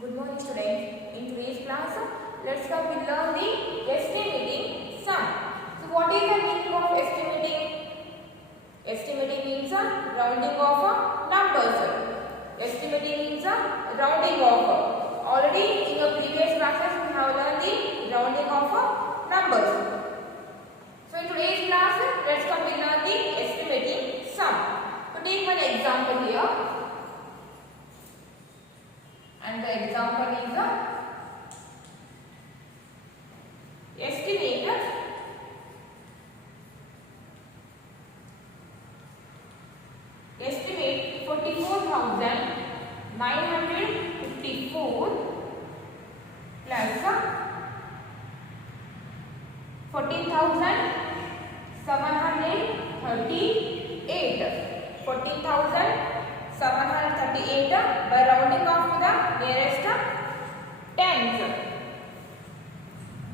Good morning students. In today's class, let's start with learn the estimating sum. So what is the meaning of estimating? Estimating means a rounding off numbers. Estimating means a rounding off. Already in the previous classes we have learned the rounding off numbers. So in today's class, let's come and learn the estimating sum. So take one example here. And the example is estimate 44,954 plus 14,738. 14,738 by rounding off to the nearest tens.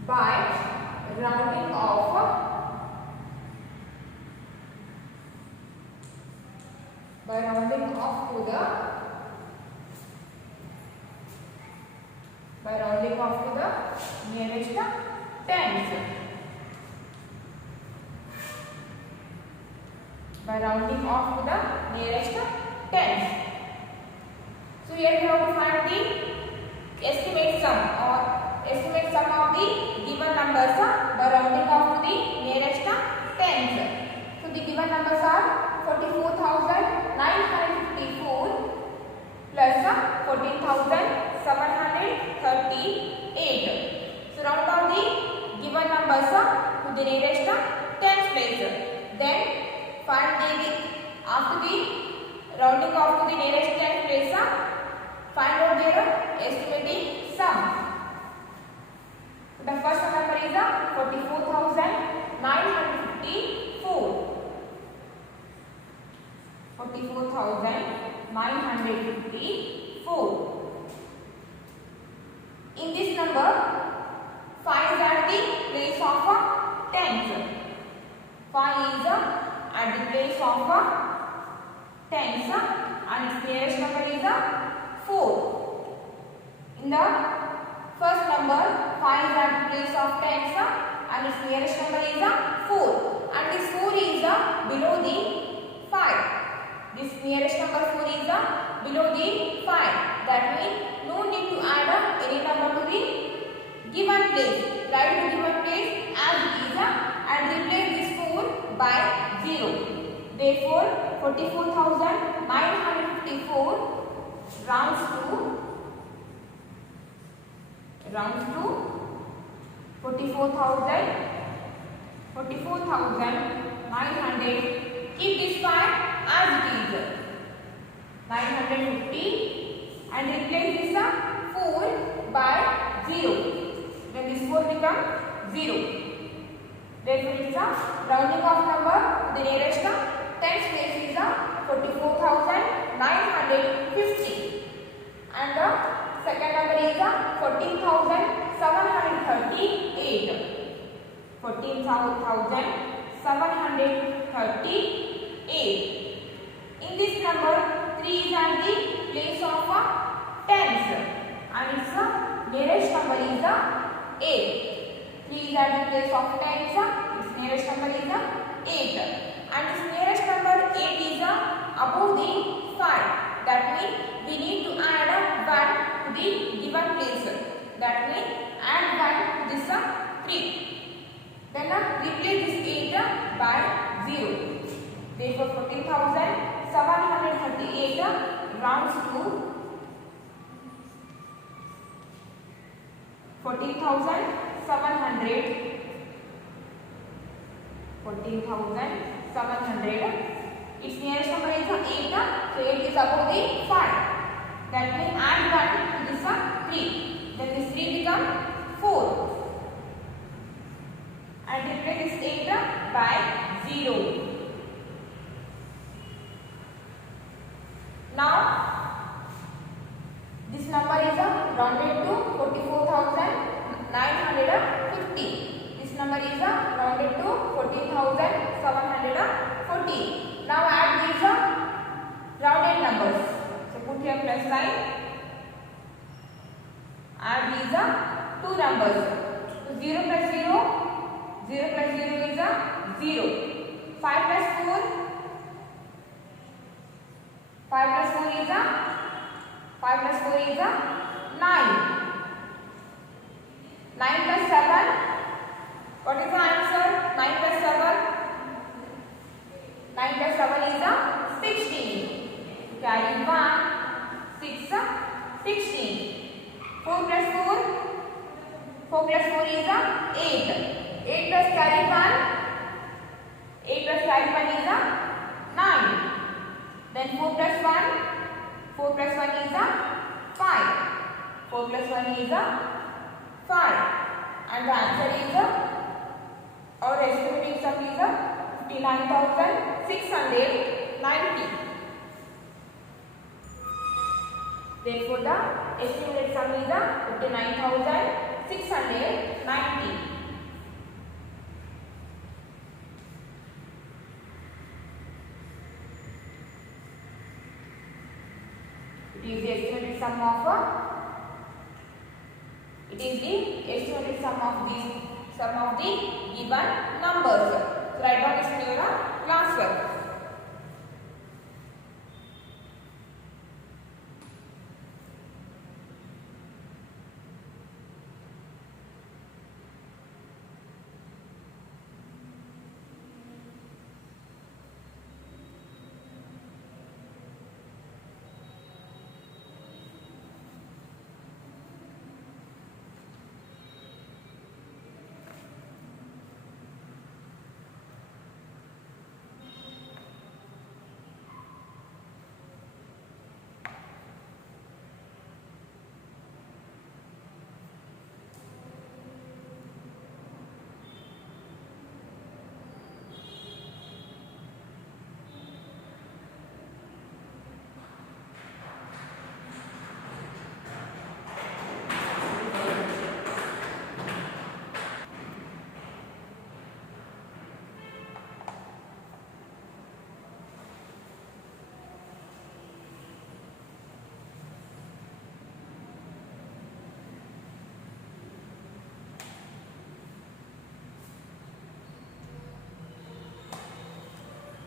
By rounding off to the nearest tens. By rounding off to the nearest tens. So here we have to find the estimate sum or estimate sum of the given numbers by rounding off to the nearest tens. So the given numbers are 44,954 plus 14,738. So round off the given numbers to the nearest tens place. Then find the after the rounding off to the nearest tens place, find out their estimating sum. The first number is 44,954. 44,954. In this number, 5 is at the place of tens. 5 is at the place of tens and its nearest number is 4. In the first number, 5 is at the place of tens and its nearest number is 4. And this 4 is below the 5. This nearest number 4 is below the 5. That means no need to add any number to the given place. Write the given place as it is and replace this 4 by 0. Therefore, 44,954 rounds to 44,900. Keep this 5 as it is 950 and replace this 4 by 0. Then this 4 becomes 0. Therefore, it is a rounding off number to the nearest tens place is 44,950. And the second number is 14,738. 14,738. In this number, 3 is at the place of tens and its nearest number is 8. 3 is at the place of tens, its nearest number is 8. And its nearest number 8 is above the 5. That means we need to add 1 to the given place. That means add 1 to this 3. Then replace this 8 by 0. Therefore, 14,738 rounds to 14,700. Its nearest number is 8. So 8 is above the 5. That means add 1 to this 3. Then this 3 becomes 4. And replace this 8 by 0. Now, this number is rounded to 44,950. This number is rounded to 14,740. Now add these rounded numbers. So put here plus sign. Add these two numbers. So 0 plus 0, 0 plus 0 is 0. 5 plus 4, 5 plus 4 is 5 plus 4 is 9. 9 plus 7. What is the answer? 9 plus 7. 9 plus 7 is 16. Carry 1. 6, 16. 4 plus 4. 4 plus 4 is 8. 8 plus carry 1. 8 plus carry 1 is 9. Then 4 plus 1. 4 plus 1 is 5. 4 plus 1 is 5. And the answer is our estimating sum is 59,690. Therefore, the estimated sum is 59,690. It is the estimated sum of the given numbers. So write down this in your class work.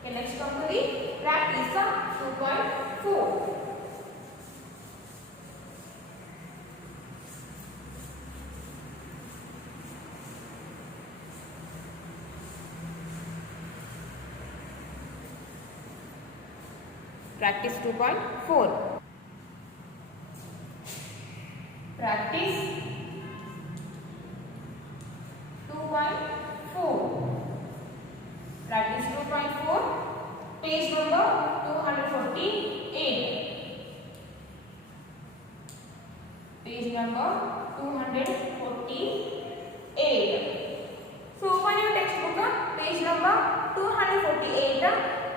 Okay, next come to the practice 2.4. Practice 2.4. Practice 2.4. Practice 2.4. Page number 248. Page number 248. So open your textbook, page number 248.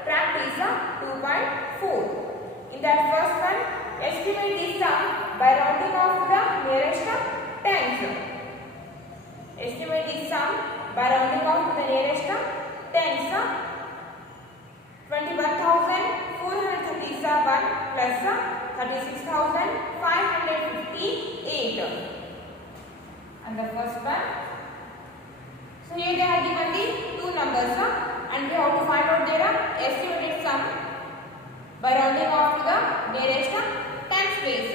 Practice 2.4. In that first one, estimate the sum by rounding off the nearest tens. Estimate the sum by rounding off to the nearest tens. 21,437 plus 36,558. And the first one. So here they have given the two numbers and we have to find out their estimated sum by rounding off to the nearest tens place.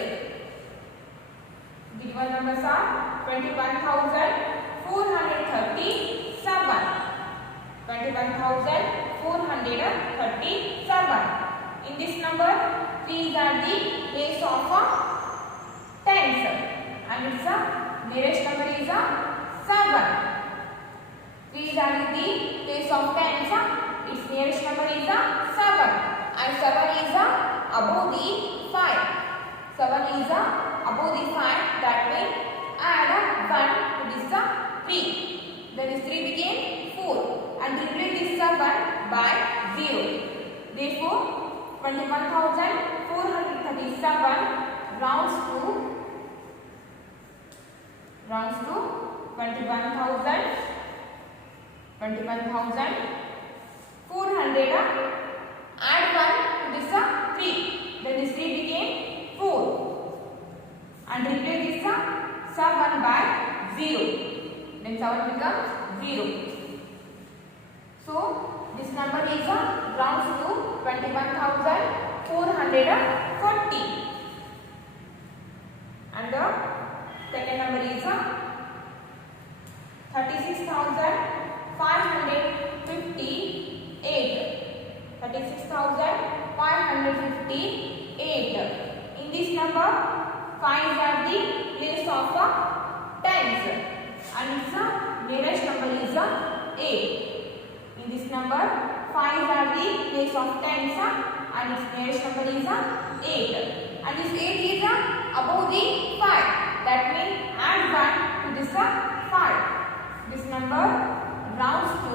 The given numbers are 21,437. 21,437. In this number, 3 are the place of tens and its nearest number is 7. 3 are the place of tens, its nearest number is 7 and 7 is above the 5. 7 is above the 5, that means add 1 to this 3. Then this 3 became 4 and replace this 7 by 0. Therefore, 21,437 rounds to 21,400. Add 1 to this 3. Then this 3 became 4 and replace this then 7 becomes 0. So this number is rounds to 21,440, and the second number is 36,558. 36,558. In this number, 5 is at the place of tens, and its nearest number is 8. In this number, 5 is at the place of tens, and its nearest number is 8. And this 8 is above the 5. That means add 1 to this 5. This number rounds to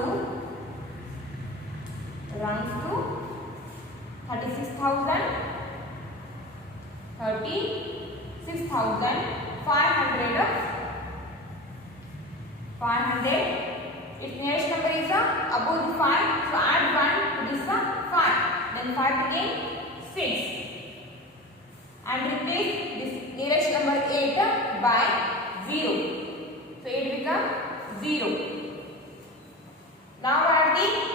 36,500. Its nearest number is above the 5, so add 1 to this 5. Then 5 became 6. And replace this nearest number 8 by 0. So 8 becomes 0. Now add these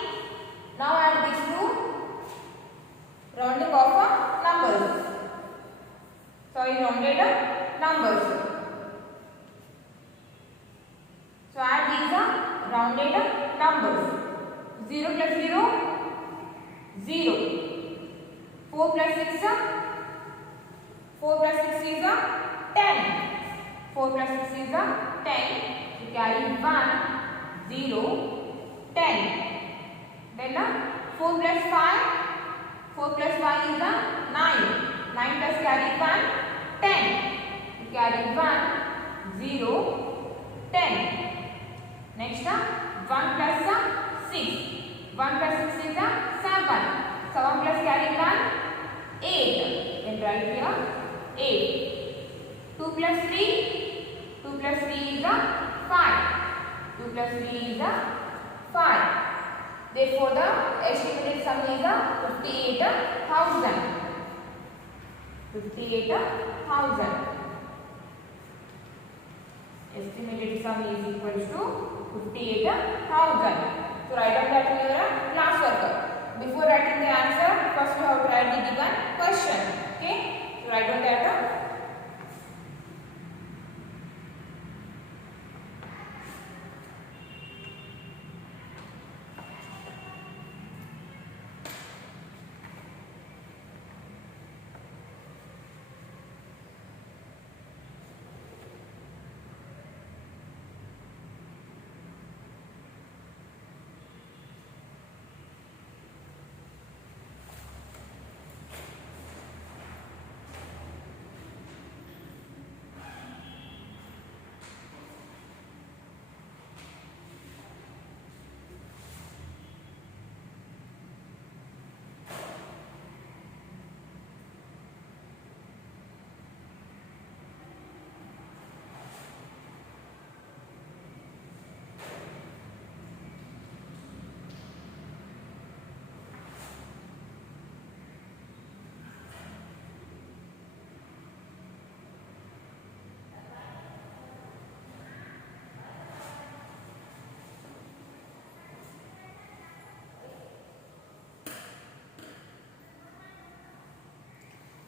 two rounding of numbers. Sorry, rounded numbers. So add these rounded numbers. 0 plus 0, 0. 4 plus 6 is 10. 4 plus 6 is 10. You carry 1, 0, 10. Then 4 plus 5. 4 plus 1 is 9. 9 plus carry 1, 10. You carry 1, 0, 10. Next 1 plus 6. 1 plus 6 is 7. 7 plus carry 1, 8. Then write here 8. 2 plus 3. 2 plus 3 is 5. 2 plus 3 is 5. Therefore, the estimated sum is 58,000. 58,000. Estimated sum is equal to 58,000. So write down that in your class work. Before writing the answer, first you have to write the given question. Okay? So write down that.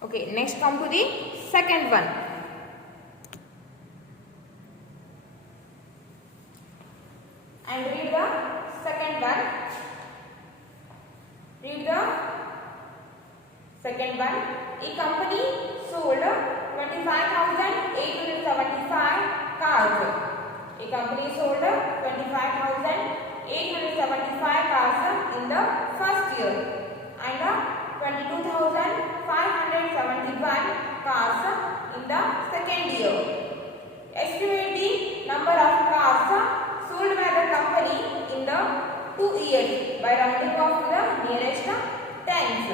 Okay, next come to the second one. And read the second one. Read the second one. A company sold 25,875 cars. A company sold 25,875 cars in the first year and 22,571 cars in the second year. Estimate the number of cars sold by the company in the 2 years by rounding off to the nearest tens.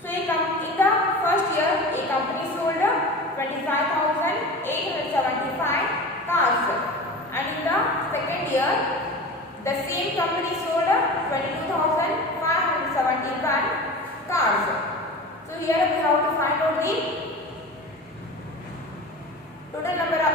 So in the first year, a company sold 25,875 cars, and in the second year, the same company sold 22,571 cars. So here we have to find out the total number of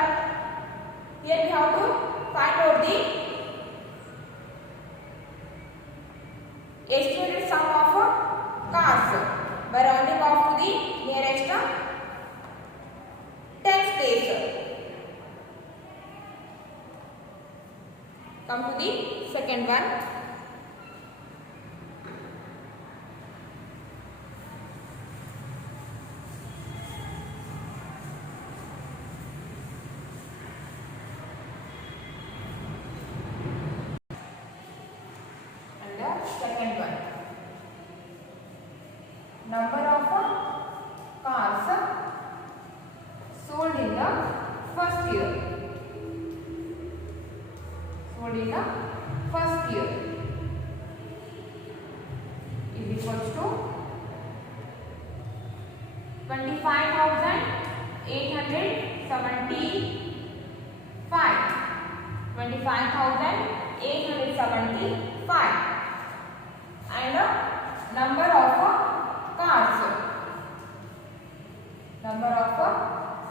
second one. And the second one. Number of cars sold in the first year. Sold in the first year is equals to 25,875. 25,875. And number of cars. Number of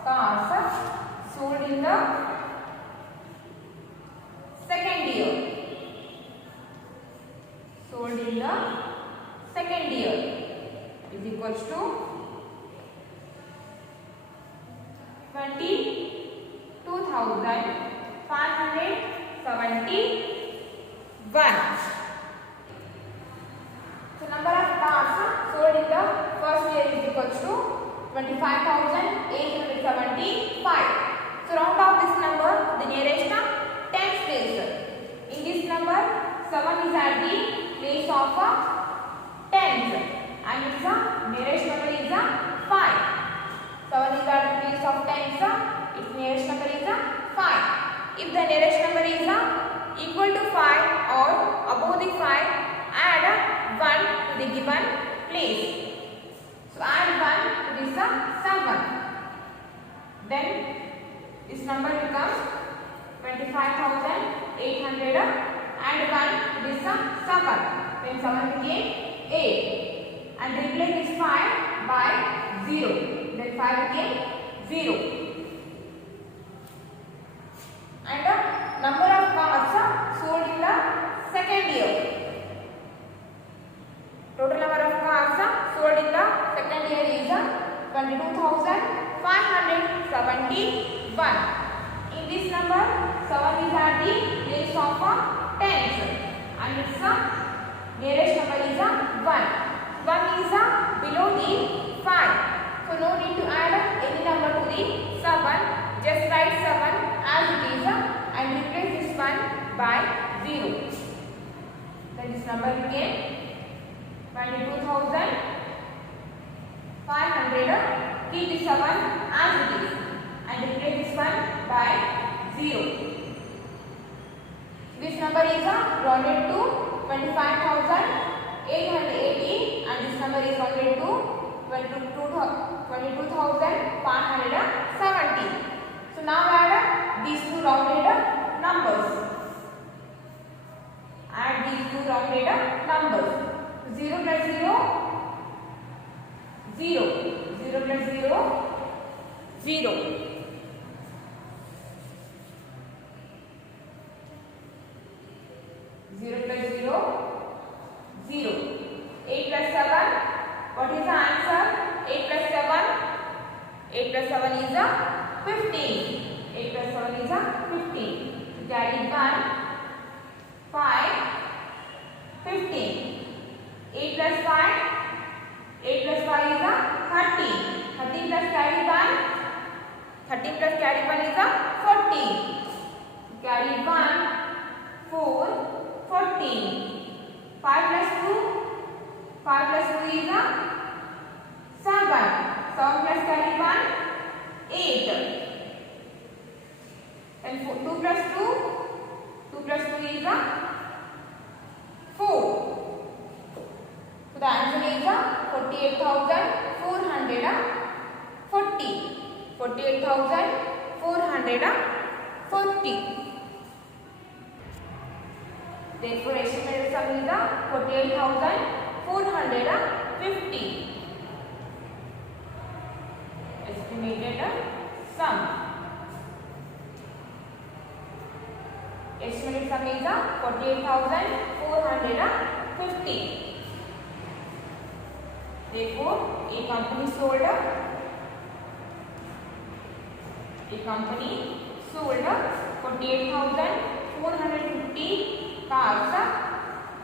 cars sold in the second year. Sold in the second year is equals to 22,571. So number of cars sold in the first year is equals to 25,875. So round off this number the nearest tens place. In this number 7 is at the place of tens and its nearest number is 5. 7 is at the place of tens, its nearest number is 5. If the nearest number is equal to 5 or above the 5, add 1 to the given place. So add 1 to this 7. Then this number becomes 25,800 and 1 to this 7. Then 7 became 8. And replace this 5 by 0. Then 5 became 0. And the number of cars sold in the second year. Total number of cars sold in the second year is 22,571. In this number, 7 is at the place of tens and its nearest number is 1. 1 is below the 5. So no need to add any number to the 7. Just write 7 as it is and replace this 1 by 0. Then this number became 22,500. Keep this 7 as it is and replace this 1 by 0. This number is rounded to 25,880 and this number is rounded to 22,570. So now add these two rounded numbers. Add these two rounded numbers. 0 plus 0, 0. 0 plus 0, 0. 0 plus 0, 0. 8 plus 7, what is the answer? 8 plus 7, 8 plus 7 is 15. 8 plus 7 is 15. Carry 1, 5, 15. 8 plus 5, 8 plus 5 is 13. 13 plus carry 1, 13 plus carry 1 is 14. Carry 1, 4, 14. 5 plus 2, 5 plus 2 is 7. 7 plus carry 1, 8. And 2 plus 2, 2 plus 2 is 4. So the answer is 48,440. 48,440. Therefore, estimated sum is 48,450. Estimated sum. Estimated sum is 48,450. Therefore, a company sold 48,450 cars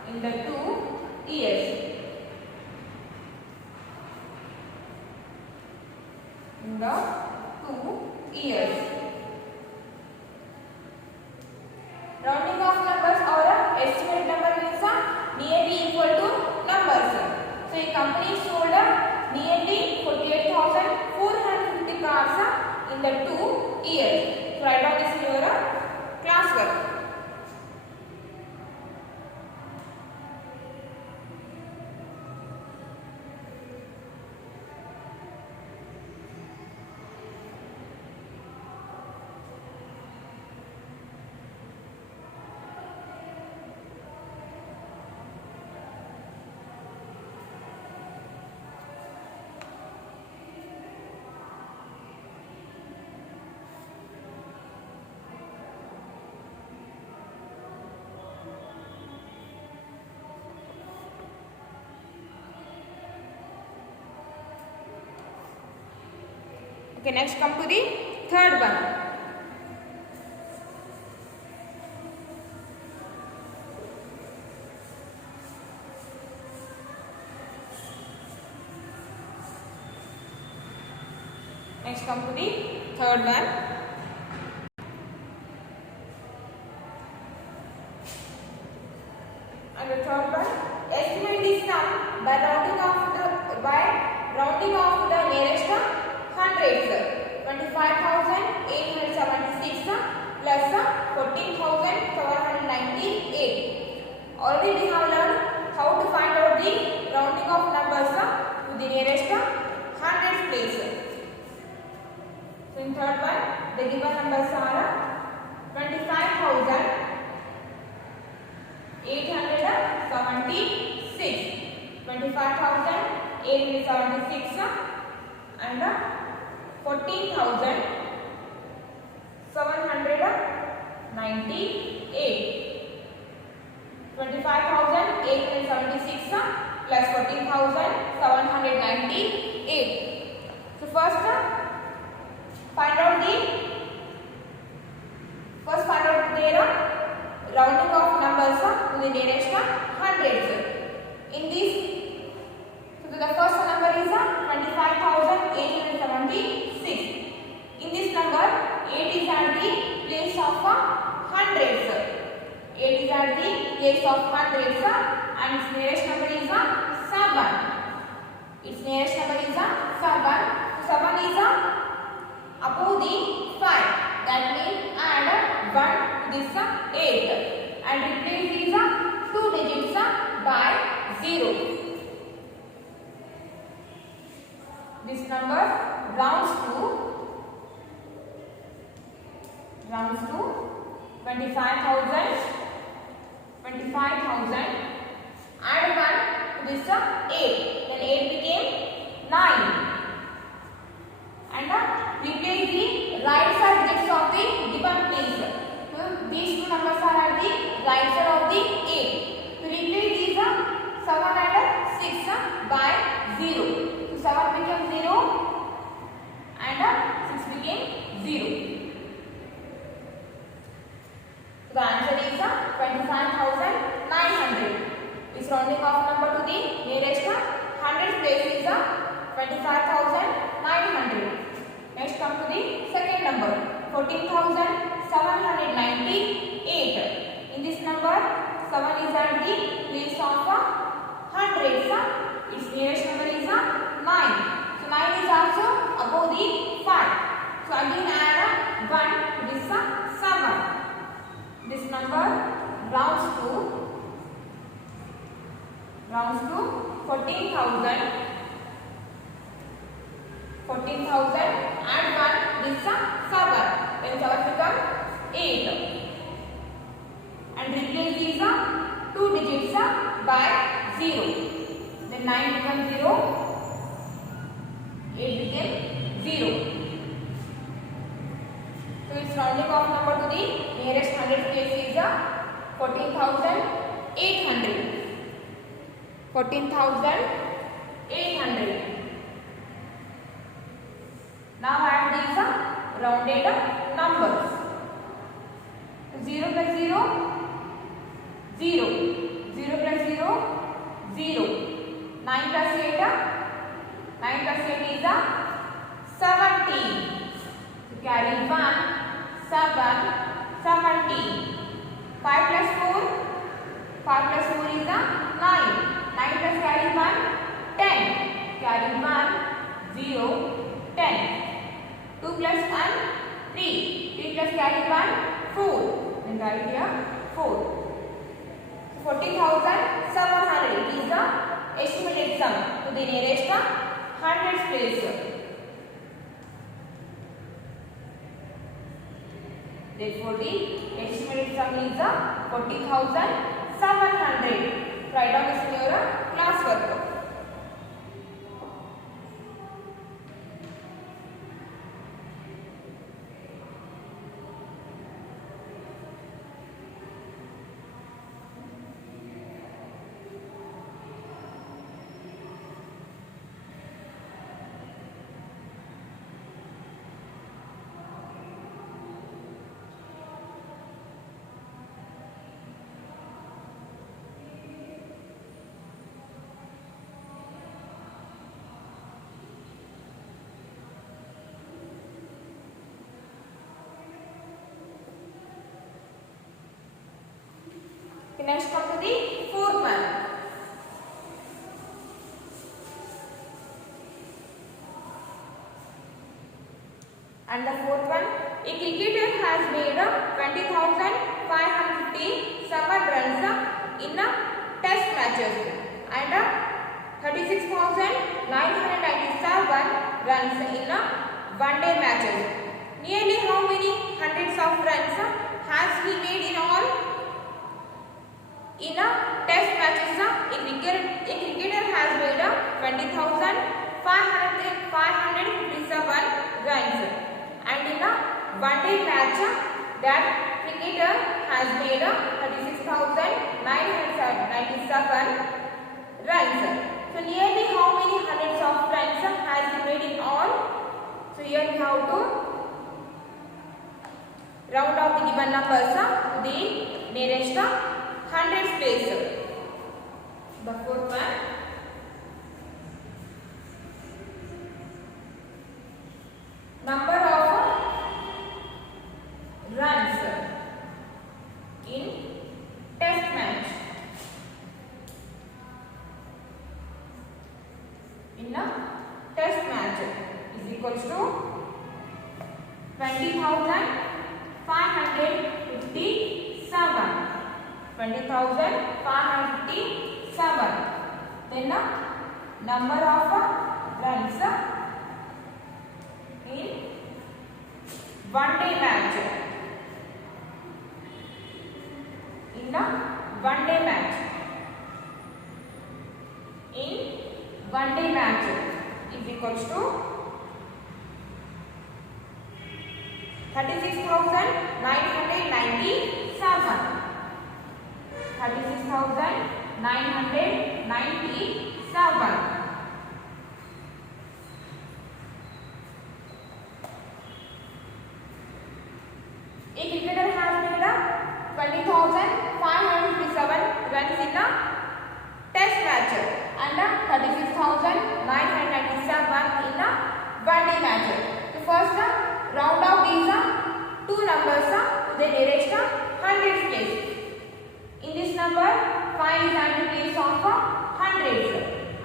in the 2 years. In the 2 years. Rounding off numbers or estimate number means nearly equal to numbers. So a company sold nearly 48,450 cars in the 2 years. So write down this in your classwork. Okay, next come to the third one. Next come to the third one. And the third one, estimate the sum by rounding off the nearest hundreds. 25,876 plus 14,798. Already we have learned how to find out the rounding of numbers to the nearest hundreds place. So in third one, the given numbers are 25,876, 25,876 and 14,798. 25,876 plus 14,798. So first find out their rounding of numbers to the nearest hundreds. In this, so the first number is 25,876. In this number, 8 is at the place of hundreds. 8 is at the place of hundreds and its nearest number is 7. Its nearest number is 7. 7 is above the 5. That means add 1 to this 8 and replace these 2 digits by 0. This number rounds to 25,000. Add 1 to this 8. Then 8 became 9. And replace the right side digits of the given place. So these two numbers are at the right side of the 8. To replace these 7 and 6 by 0. So 7 became 0 and 6 became 0. The answer is 25,900. This rounding off number to the nearest hundred place is 25,900. Next come to the second number, 14,798. In this number, 7 is at the place of hundreds. Its nearest number is 9. So 9 is also above the 5. So again add 1 to this 7. This number rounds to 14,000. 14,000 add 1 this 7. Then 7 becomes 8. And replace these 2 digits by 0. Then 9 becomes 0. 8 became 0. So its rounding off number to the nearest hundred place is 14,800. 14,800. Now add these rounded numbers. 0 plus 0, 0. 0 plus 0, 0. 9 plus 8, 9 plus 8 is 17. So carry 1, 7, 17. 5 plus 4, 5 plus 4 is 9. 9 plus carry 1, 10. Carry 1, 0, 10. 2 plus 1, 3. 3 plus carry 1, 4. Then write here 4. 40,700 it is the estimated sum to the nearest hundreds place. Therefore, the estimated sum is 40,700. Write down this in your class work. Next come to the fourth one. And the fourth one, a cricketer has made 20,550 summer runs in test matches and 36,997 runs in one-day matches. Nearly how many hundreds of runs has he made in all? In test matches, a cricketer has made 20,557 runs, and in a one-day match, that cricketer has made 36,997 runs. So nearly how many hundreds of runs has he made in all? So here we have to round off the given numbers to the nearest hundreds place. The fourth one, number of runs in test match. In a test match is equals to 20,557. 20,557. Then the number of runs in one-day match. In the one-day match. In one-day match is equals to 36,997. 36,997. A cricketer has made 20,557 runs in a test match and 36,997 in a one-day match. So first round out these two numbers to the nearest hundreds place. In this number, 5 is at the place of hundreds,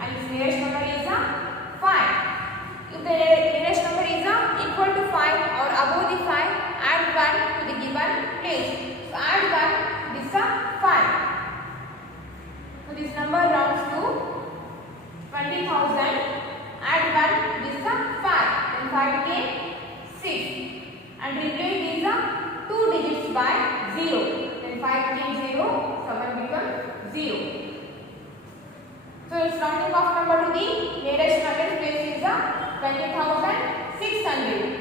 and its nearest number is 5. If the nearest number is equal to 5 or above the 5, add 1 to the given place. So add 1 to this 5. So this number rounds to 20,000. Add 1 to this 5. Then 5 became 6. And replace these 2 digits by 0. Then 5 became 0. 7 become 0. So its rounding off number to the nearest hundred place is 20,600.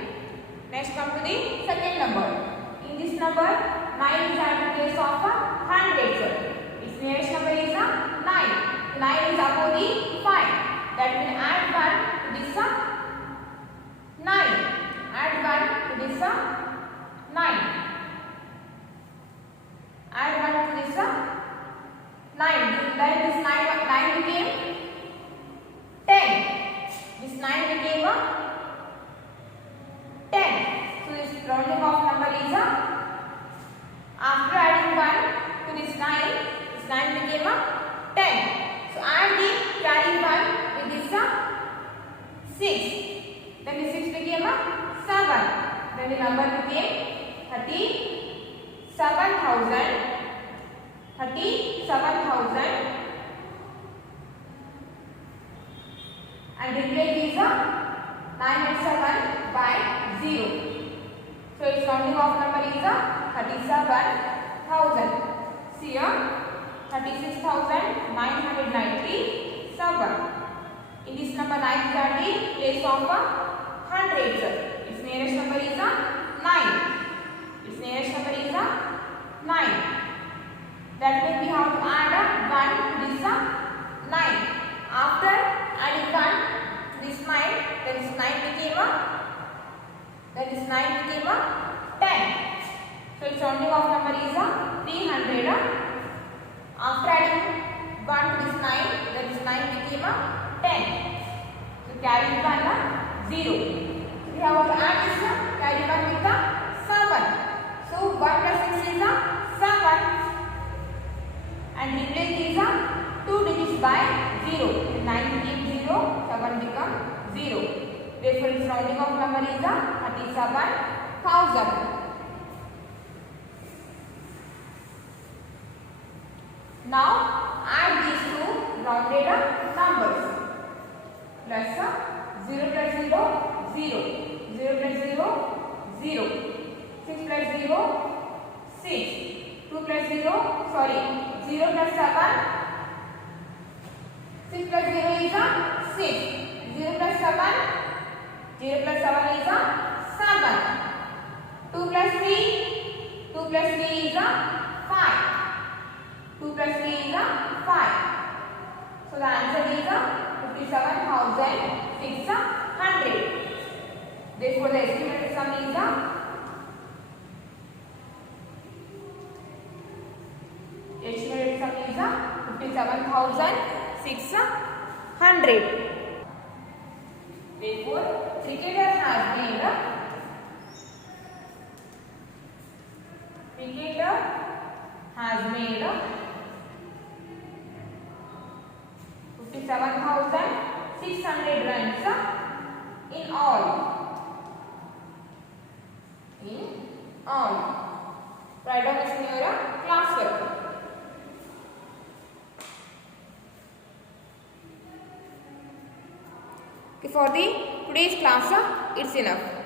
Next come to the second number. In this number, 9 is at the place of hundreds. Its nearest number is 9. 9 is above the 5. That will add 1 to this 9. Add 1 to this 9. Add 1 to this became a 10. So this rounding off number is a, after adding 1 to this 9 became a 10. So add the carry 1 with this 6. Then the 6 became a 7. Then the number became 37,000. And replace is a 987 by 0. So its rounding off number is a 37,000. See here, 36,997. In this number 9 is at the place of hundreds. Its nearest number is a 9. Its nearest number is a 9. That means we have to add a 1 to this 9. After adding 1 to this 9, then this 9 became a 10. So its rounding off number is a 300. After adding 1 to this 9, then this 9 became a 10. So carry 1 0. So we have to add this carry 1 with the 7. So 1 plus 6 is a 7. And replace these 2 digits by 0. 9 became 0, 7 become 0. Therefore its rounding off number is a 37,000. Now add these two rounded numbers. Plus 0 plus 0, 0. 0 plus 0, 0. 6 plus 0, 6. 2 plus 0, sorry, 0 plus 7. 6 plus 0 is a 6. 0 plus 7. 0 plus 7 is a 7. 2 plus 3. 2 plus 3 is a 5. 2 plus 3 is a 5. So the answer is a 57,600. Therefore the estimated sum is a 57,600. Therefore, cricketer has made 57,600 runs in all. Write down this in your class work. For the today's class, it's enough.